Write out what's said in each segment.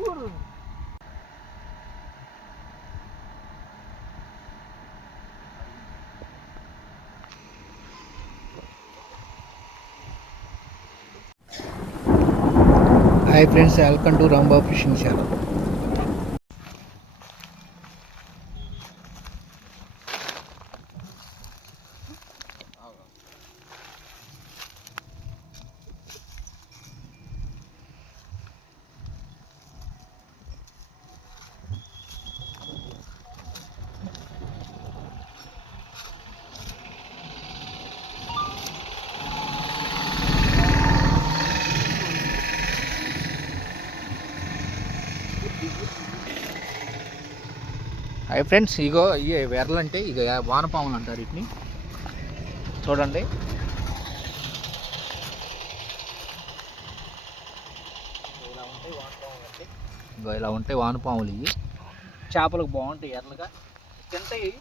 Hi friends, welcome to Rambabu fishing channel. Hi friends, ఇగో ఇవే వెర్రలు అంటే ఇక వానపాములు అంటారు వీటిని. చూడండి, ఇలా ఉంటాయి వానపాములు అంటే. ఇగో ఇలా ఉంటాయి వానపాములు. ఇవి చేపలకు బాగుంటాయి, ఎర్రలుగా తింటాయి.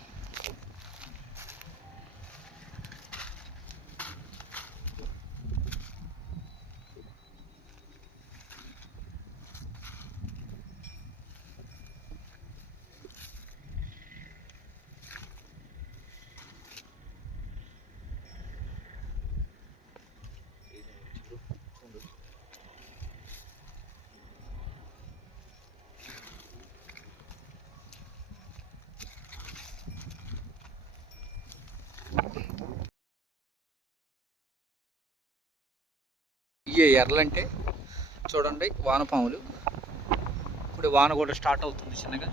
ఇవే ఎర్రలంటే చూడండి వానపాములు. ఇప్పుడు వాన కూడా స్టార్ట్ అవుతుంది చిన్నగా.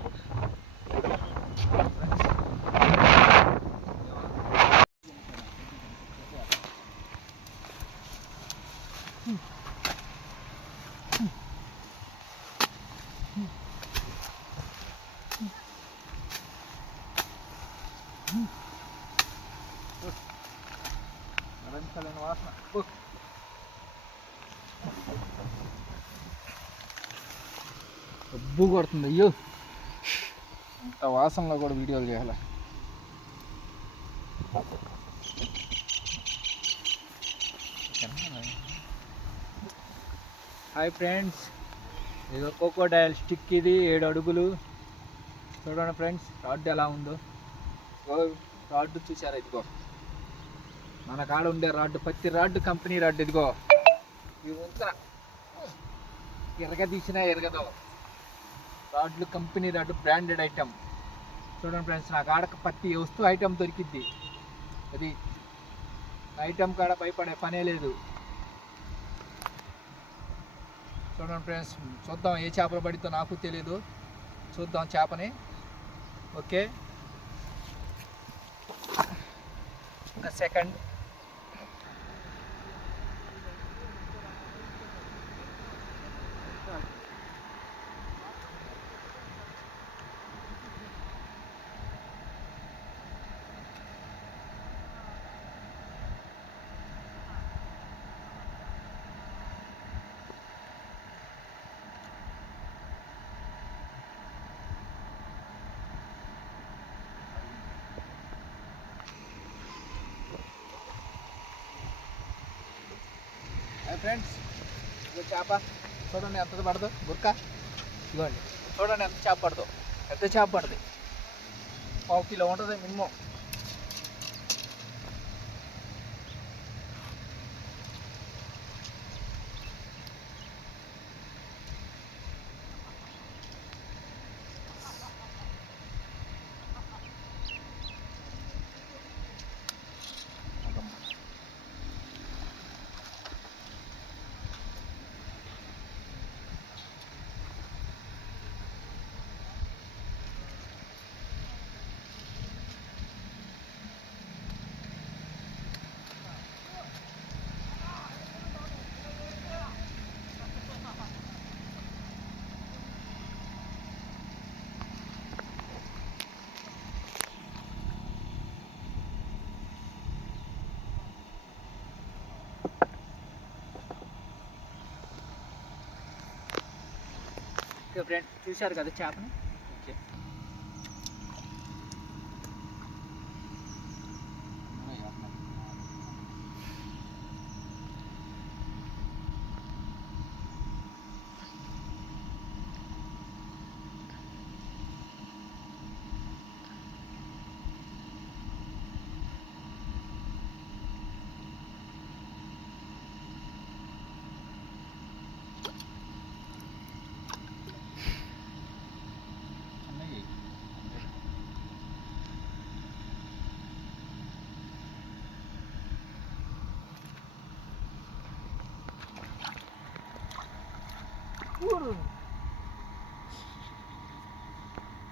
వాసన డబ్బు కొడుతుంది. అయ్యో, అంత వాసనలో కూడా వీడియోలు చేయాలి. హాయ్ ఫ్రెండ్స్, ఇదో కోకోడైల్ స్టిక్, ఇది 7 అడుగులు. చూడండి ఫ్రెండ్స్, రాడ్ ఎలా ఉందో. రాడ్ చూసారా? ఇదిగో మన కాడ ఉండే రాడ్, పత్తి రాడ్, కంపెనీ రాడ్. ఇదిగో ఈ వంతన తీసినా ఎరగదు. రాడ్లు కంపెనీ రాడ్, బ్రాండెడ్ ఐటమ్. చూడండి ఫ్రెండ్స్, నా కాడ పత్తి వస్తువు ఐటమ్ దొరికిద్ది. అది ఐటమ్ కాడ భయపడే పనే లేదు. చూడండి ఫ్రెండ్స్, చూద్దాం ఏ చేపలు పడితో నాకు తెలియదు. చూద్దాం చేపని. ఓకే, ఒక సెకండ్. ఫ్రెండ్స్, ఇదో చేప చూడండి ఎంత పడదు. గుర్క ఇదిగోండి, చూడండి ఎంత చేప పడదు. పెద్ద చేప పడుతుంది, 1/2 కిలో ఉంటుంది మినిమం. ఓకే ఫ్రెండ్, చూశారు కదా చేపని. ఓకే,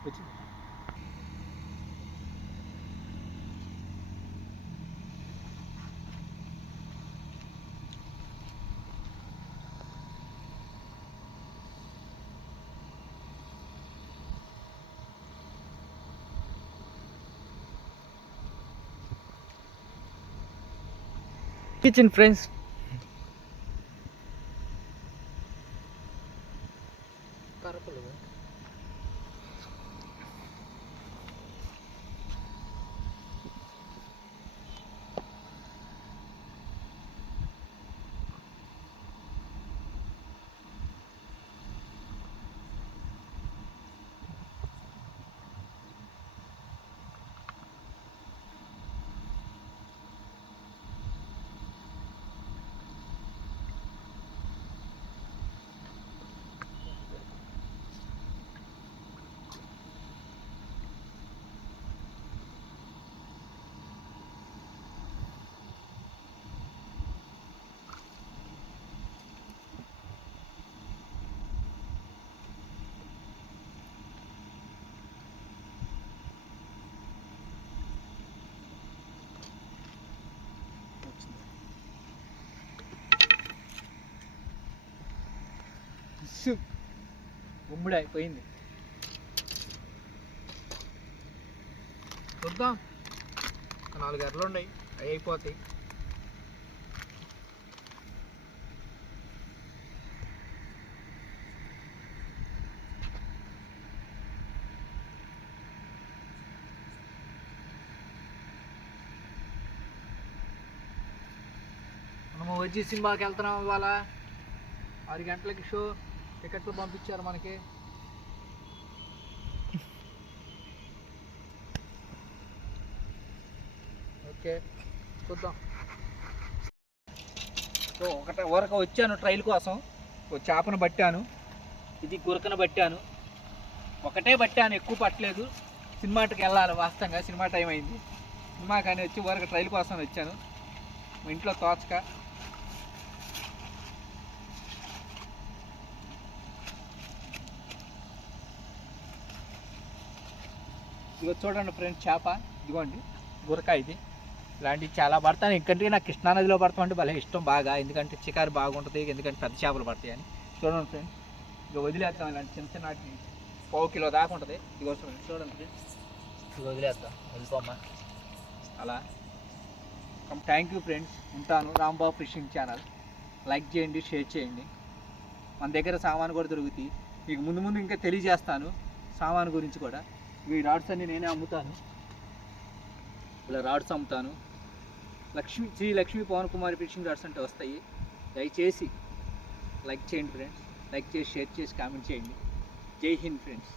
వచ్చింది. కిచెన్ ఫ్రెండ్స్, గుమ్మడి అయిపోయింది. చూద్దాం, 4 ఎర్రలు ఉన్నాయి, అవి అయిపోతాయి. మనము వచ్చి సినిమాకి వెళ్తున్నాం. ఇవాళ 6 గంటలకి షో, టికెట్లు పంపించారు మనకి. ఓకే, చూద్దాం. సో వరకు వచ్చాను ట్రైల్ కోసం. చేపను పట్టాను, ఇది గురకను పట్టాను. ఒకటే పట్టాను, ఎక్కువ పట్టలేదు. సినిమాకి వెళ్ళాలి, వాస్తవంగా సినిమా టైం అయింది. సినిమా కానీ వచ్చి వరకు ట్రైల్ కోసం వచ్చాను. మా ఇంట్లో తోచక ఇదిగో చూడండి ఫ్రెండ్స్, చేప ఇదిగోండి, గురకాయ. ఇది ఇలాంటివి చాలా పడతాను. ఎందుకంటే నాకు కృష్ణానదిలో పడతామంటే భలే ఇష్టం బాగా, ఎందుకంటే చికారు బాగుంటుంది, ఎందుకంటే పెద్ద చేపలు పడతాయి అని. చూడండి ఫ్రెండ్స్, ఇక వదిలేస్తాం. ఇలాంటి చిన్న చిన్న వాటిని 1/4 కిలో దాకా ఉంటుంది. ఇదిగో చూడండి ఫ్రెండ్స్, ఇక వదిలేస్తాం, వెళ్ళిపోమ్మా అలా. థ్యాంక్ యూ ఫ్రెండ్స్, ఉంటాను. రాంబాబు ఫిషింగ్ ఛానల్ లైక్ చేయండి, షేర్ చేయండి. మన దగ్గర సామాను కూడా దొరుకుతాయి. మీకు ముందు ముందు ఇంకా తెలియజేస్తాను సామాను గురించి కూడా. ఈ రాడ్స్ అన్ని నేనే అమ్ముతాను, ఇలా రాడ్స్ అమ్ముతాను. శ్రీ లక్ష్మీ పవన్ కుమార్ ఫిషింగ్ రాడ్స్ అంటే వస్తాయి. దయచేసి లైక్ చేయండి ఫ్రెండ్స్, లైక్ చేసి షేర్ చేసి కామెంట్ చేయండి. జై హింద్ ఫ్రెండ్స్.